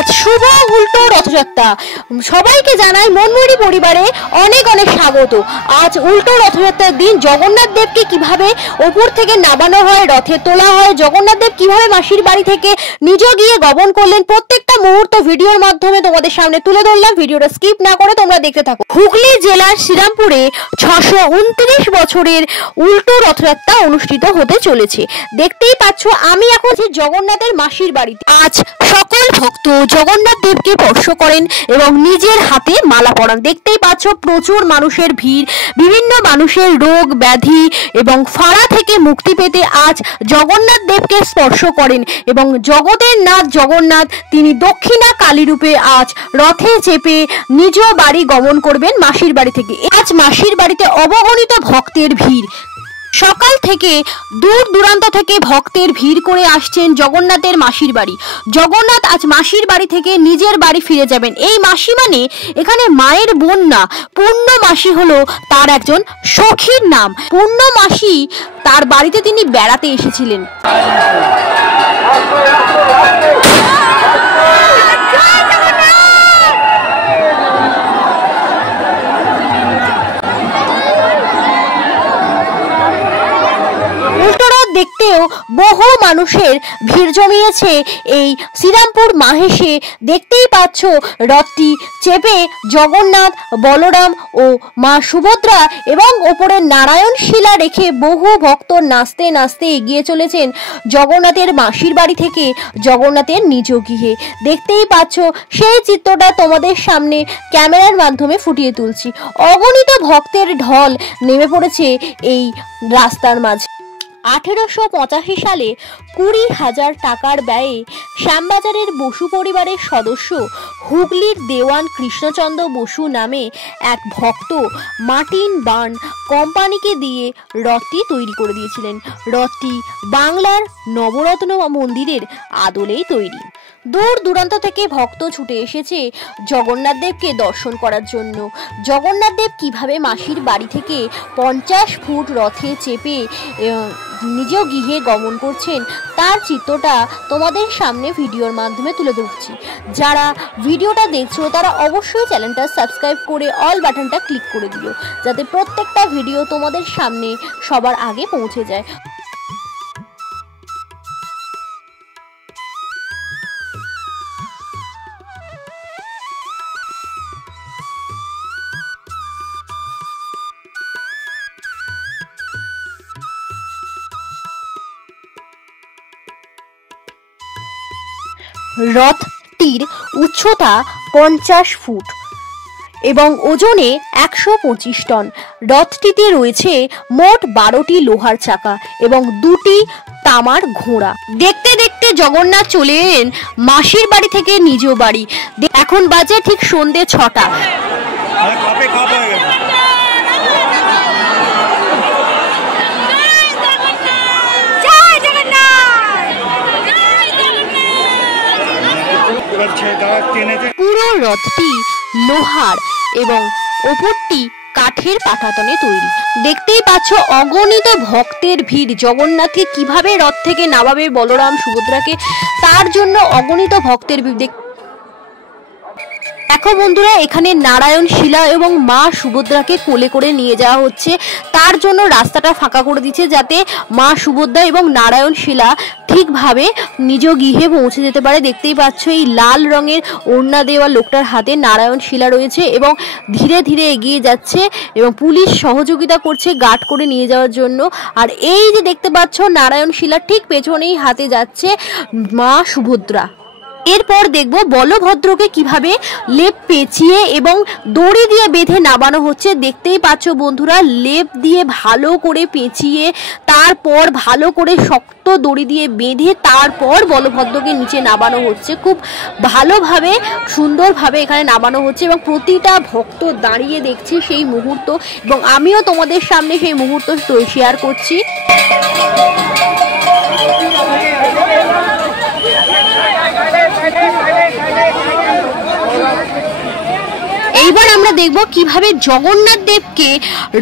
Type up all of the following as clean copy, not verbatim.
আজ শুভ উল্টো রথযাত্রা। সবাইকে জানাই মনমুড়ি পরিবারে অনেক অনেক স্বাগত। আজ উল্টো রথযাত্রার দিন জগন্নাথ দেবকে কিভাবে ওপর থেকে নামানো হয়, রথে তোলা হয়, জগন্নাথ দেব কিভাবে মাসির বাড়ি থেকে নিজ গিয়ে গমন করলেন, প্রত্যেকটা মুহূর্ত ভিডিওর মাধ্যমে তোমাদের সামনে তুলে ধরলাম। ভিডিওটা স্কিপ না করে তোমরা দেখতে থাকো। হুগলি জেলার শ্রীরামপুরে 629 বছরের উল্টো রথযাত্রা অনুষ্ঠিত হতে চলেছে। দেখতেই পাচ্ছ আমি এখন জগন্নাথের মাসির বাড়িতে। আজ সকল ভক্ত জগন্নাথ দেবকে স্পর্শ করেন এবং নিজের হাতে মালা পরান। দেখতেই পাচ্ছ প্রচুর মানুষের ভিড়, বিভিন্ন মানুষের রোগ ব্যাধি এবং ফাড়া থেকে মুক্তি পেতে আজ জগন্নাথ দেবকে স্পর্শ করেন এবং জগতের নাথ জগন্নাথ তিনি দক্ষিণা কালী রূপে আজ রথে চেপে নিজ বাড়ি গমন করবেন মাসির বাড়ি থেকে। আজ মাসির বাড়িতে অবগণিত ভক্তের ভিড়। সকাল থেকে দূর দূরান্ত থেকে ভক্তের ভিড় করে আসছেন জগন্নাথের মাসির বাড়ি। জগন্নাথ আজ মাসির বাড়ি থেকে নিজের বাড়ি ফিরে যাবেন। এই মাসি মানে এখানে মায়ের বোন না, পূর্ণ মাসি হলো তার একজন সখীর নাম। পূর্ণ মাসি তার বাড়িতে তিনি বেড়াতে এসেছিলেন। দেখতেও বহু মানুষের ভিড় জমিয়েছে এই শ্রীরামপুর মাহেশে। দেখতেই পাচ্ছ রথটি চেপে জগন্নাথ, বলরাম ও মা সুভদ্রা এবং ওপরে নারায়ণ শিলা রেখে বহু ভক্ত নাচতে নাচতে এগিয়ে চলেছেন জগন্নাথের মাসির বাড়ি থেকে জগন্নাথের নিজ গৃহে। দেখতেই পাচ্ছ সেই চিত্রটা তোমাদের সামনে ক্যামেরার মাধ্যমে ফুটিয়ে তুলছি। অগণিত ভক্তের ঢল নেমে পড়েছে এই রাস্তার মাঝে। 1885 সালে 20,000 টাকার ব্যয়ে শ্যামবাজারের বসু পরিবারের সদস্য হুগলির দেওয়ান কৃষ্ণচন্দ্র বসু নামে এক ভক্ত মার্টিন বার্ন কোম্পানিকে দিয়ে রথটি তৈরি করে দিয়েছিলেন। রথটি বাংলার নবরত্ন মন্দিরের আদলেই তৈরি। দূর দূরান্ত থেকে ভক্ত ছুটে এসেছে জগন্নাথ দেবকে দর্শন করার জন্য। জগন্নাথ দেব কিভাবে মাসির বাড়ি থেকে 50 ফুট রথে চেপে নিজ গৃহে গমন করছেন তার চিত্রটা তোমাদের সামনে ভিডিওর মাধ্যমে তুলে ধরছি। যারা ভিডিওটা দেখছো তারা অবশ্যই চ্যানেলটা সাবস্ক্রাইব করে অল বাটনটা ক্লিক করে দিও, যাতে প্রত্যেকটা ভিডিও তোমাদের সামনে সবার আগে পৌঁছে যায়। রথটির উচ্চতা 50 ফুট এবং ওজনে 125 টন। রথটিতে রয়েছে মোট 12টি লোহার চাকা এবং 2টি তামার ঘোড়া। দেখতে দেখতে জগন্নাথ চলে এলেন মাসির বাড়ি থেকে নিজ বাড়ি। এখন বাজে ঠিক সন্ধ্যে 6টা। পুরো রথটি লোহার এবং ওপরটি কাঠের পাটাতনে তৈরি। দেখতেই পাচ্ছ অগণিত ভক্তের ভিড়। জগন্নাথকে কিভাবে রথ থেকে নামাবে বলরাম সুভদ্রাকে, তার জন্য অগণিত ভক্তের ভিড়। দেখো বন্ধুরা, এখানে নারায়ণ শিলা এবং মা সুভদ্রাকে কোলে করে নিয়ে যাওয়া হচ্ছে। তার জন্য রাস্তাটা ফাঁকা করে দিচ্ছে যাতে মা সুভদ্রা এবং নারায়ণ শিলা ঠিকভাবে নিজ গৃহে পৌঁছে যেতে পারে। দেখতেই পাচ্ছ এই লাল রঙের ওড়না দেওয়া লোকটার হাতে নারায়ণ শিলা রয়েছে এবং ধীরে ধীরে এগিয়ে যাচ্ছে এবং পুলিশ সহযোগিতা করছে গার্ড করে নিয়ে যাওয়ার জন্য। আর এই যে দেখতে পাচ্ছ নারায়ণ শিলা ঠিক পেছনেই হাতে যাচ্ছে মা সুভদ্রা। এরপর দেখব বলভদ্রকে কিভাবে লেপ পেঁচিয়ে এবং দড়ি দিয়ে বেঁধে নামানো হচ্ছে। দেখতেই পাচ্ছ বন্ধুরা, লেপ দিয়ে ভালো করে পেঁচিয়ে তারপর ভালো করে শক্ত দড়ি দিয়ে বেঁধে তারপর বলভদ্রকে নিচে নামানো হচ্ছে। খুব ভালোভাবে সুন্দরভাবে এখানে নামানো হচ্ছে এবং প্রতিটা ভক্ত দাঁড়িয়ে দেখছে সেই মুহূর্ত এবং আমিও তোমাদের সামনে সেই মুহূর্ত শেয়ার করছি। এইবার আমরা দেখব কিভাবে জগন্নাথ দেবকে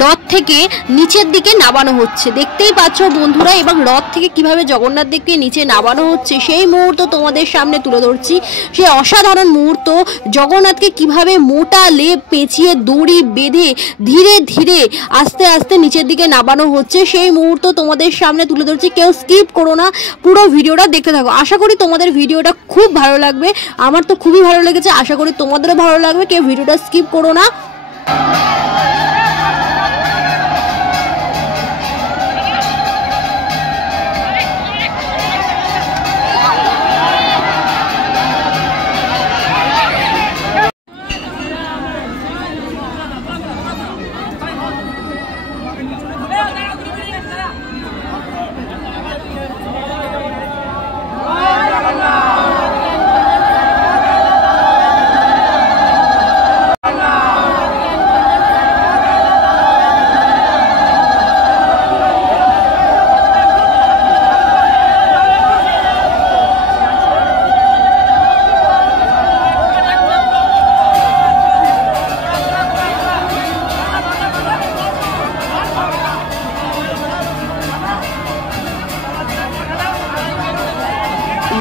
রথ থেকে নিচের দিকে নামানো হচ্ছে। দেখতেই পাচ্ছ বন্ধুরা, এবং রথ থেকে কিভাবে জগন্নাথ দেবকে নিচে নামানো হচ্ছে সেই মুহূর্ত তোমাদের সামনে তুলে ধরছি। সেই অসাধারণ মুহূর্ত, জগন্নাথকে কিভাবে মোটা লেপ পেঁচিয়ে দড়ি বেঁধে ধীরে ধীরে আস্তে আস্তে নিচের দিকে নামানো হচ্ছে সেই মুহূর্ত তোমাদের সামনে তুলে ধরছি। কেউ স্কিপ করো না, পুরো ভিডিওটা দেখতে থাকো। আশা করি তোমাদের ভিডিওটা খুব ভালো লাগবে, আমার তো খুবই ভালো লেগেছে, আশা করি তোমাদেরও ভালো লাগবে। কেউ ভিডিওটা স্কিপ করো না।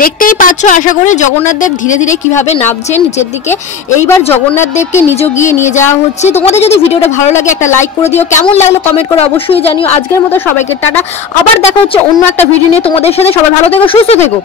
দেখতেই পাচ্ছ আশা করি জগন্নাথ দেব ধীরে ধীরে কিভাবে নামছেন নিচের দিকে। এইবার জগন্নাথ দেবকে নিয়ে নিয়ে যাওয়া হচ্ছে। তোমাদের যদি ভিডিওটা ভালো লাগে একটা লাইক করে দিও, কেমন লাগলো কমেন্ট করে অবশ্যই জানিও। আজকের মতো সবাইকে টাটা, আবার দেখা হচ্ছে অন্য একটা ভিডিও নিয়ে তোমাদের সাথে। সবাই ভালো থেকো, সুস্থ থেকো।